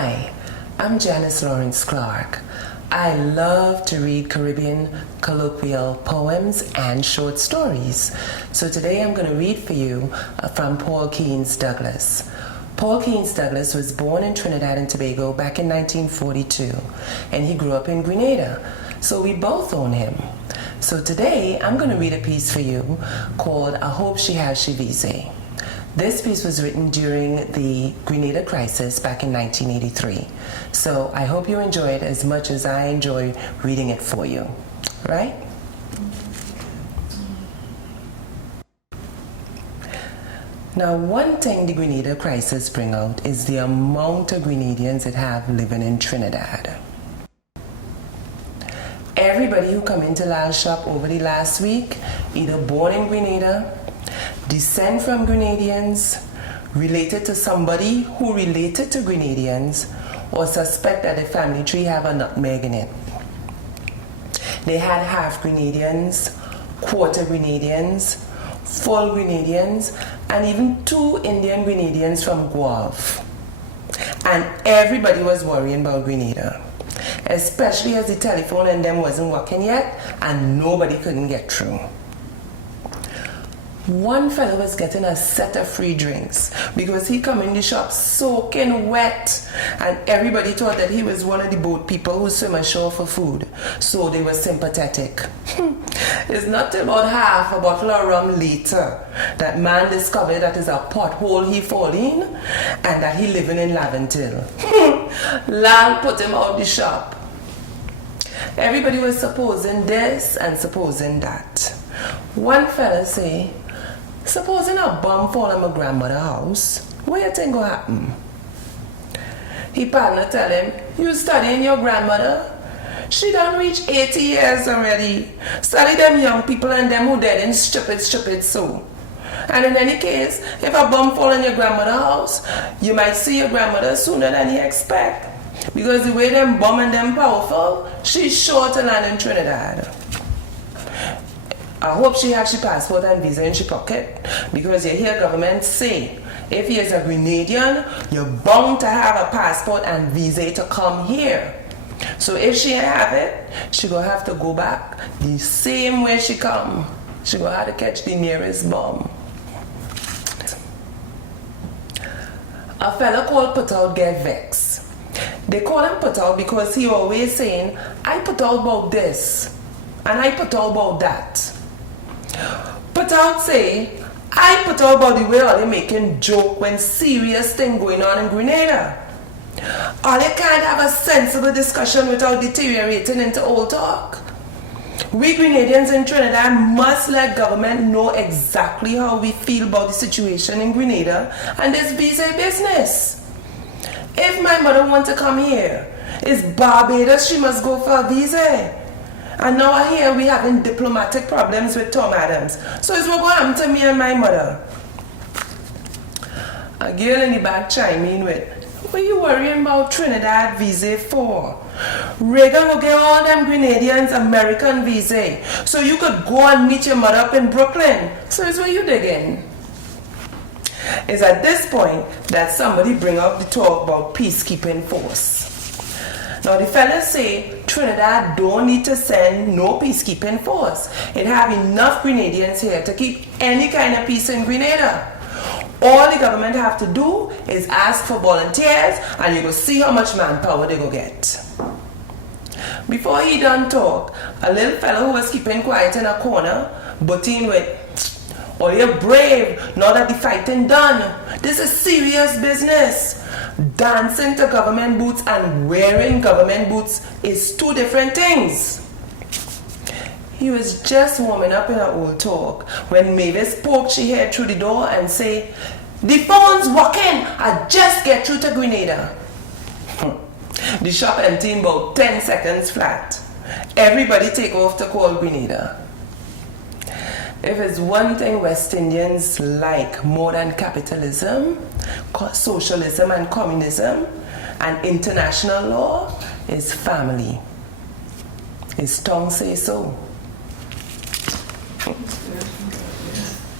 Hi, I'm Janice Lawrence Clark. I love to read Caribbean colloquial poems and short stories. So today I'm going to read for you from Paul Keynes Douglas. Paul Keynes Douglas was born in Trinidad and Tobago back in 1942, and he grew up in Grenada. So we both own him. So today I'm going to read a piece for you called I Hope She Has She Vise. This piece was written during the Grenada crisis back in 1983. So I hope you enjoy it as much as I enjoy reading it for you. Right? Now, one thing the Grenada crisis bring out is the amount of Grenadians that have living in Trinidad. Everybody who come into Lal's shop over the last week, either born in Grenada, descend from Grenadians, related to somebody who related to Grenadians, or suspect that the family tree have a nutmeg in it. They had half Grenadians, quarter Grenadians, full Grenadians, and even 2 Indian Grenadians from Guave. And everybody was worrying about Grenada, especially as the telephone and them wasn't working yet and nobody couldn't get through. One fellow was getting a set of free drinks because he come in the shop soaking wet, and everybody thought that he was one of the boat people who swim ashore for food, so they were sympathetic. It's not till about half a bottle of rum later that man discovered that is a pothole he fall in and that he living in Laventille. Lal put him out the shop. Everybody was supposing this and supposing that. One fella say, supposing a bomb fall on my grandmother's house, what you think will happen? He partner tell him, you studying your grandmother? She done reach 80 years already. Study them young people and them who dead in stupid so. And in any case, if a bomb fall on your grandmother's house, you might see your grandmother sooner than you expect. Because the way them bomb and them powerful, she's sure to land in Trinidad. I hope she has she passport and visa in she pocket, because you hear government say, if he is a Grenadian, you're bound to have a passport and visa to come here. So if she have it, she gonna have to go back the same way she come. She gonna have to catch the nearest bomb. A fella called Putout get vexed. They call him Putout because he always saying, I put out about this, and I put out about that. Putout say, I put out about the way all they making joke when serious thing going on in Grenada. All they can't have a sensible discussion without deteriorating into old talk. We Grenadians in Trinidad must let government know exactly how we feel about the situation in Grenada and this visa business. If my mother want to come here, it's Barbados she must go for a visa. And now here we having diplomatic problems with Tom Adams. So it's what going to happen to me and my mother. A girl in the back chime in with, what are you worrying about Trinidad visa for? Reagan will get all them Grenadians American visa, so you could go and meet your mother up in Brooklyn. So it's where you digging. It's at this point that somebody bring up the talk about peacekeeping force. Now the fellas say Trinidad don't need to send no peacekeeping force. It have enough Grenadians here to keep any kind of peace in Grenada. All the government have to do is ask for volunteers, and you go see how much manpower they go get. Before he done talk, a little fellow who was keeping quiet in a corner butt in with, oh, you're brave, now that the fighting done. This is serious business. Dancing to government boots and wearing government boots is 2 different things. He was just warming up in an old talk when Mavis poked she head through the door and say, the phone's working, I just get through to Grenada. The shop empty in about 10 seconds flat. Everybody take off to call Grenada. If it's one thing West Indians like more than capitalism, socialism and communism, and international law, is family. His tongue say so.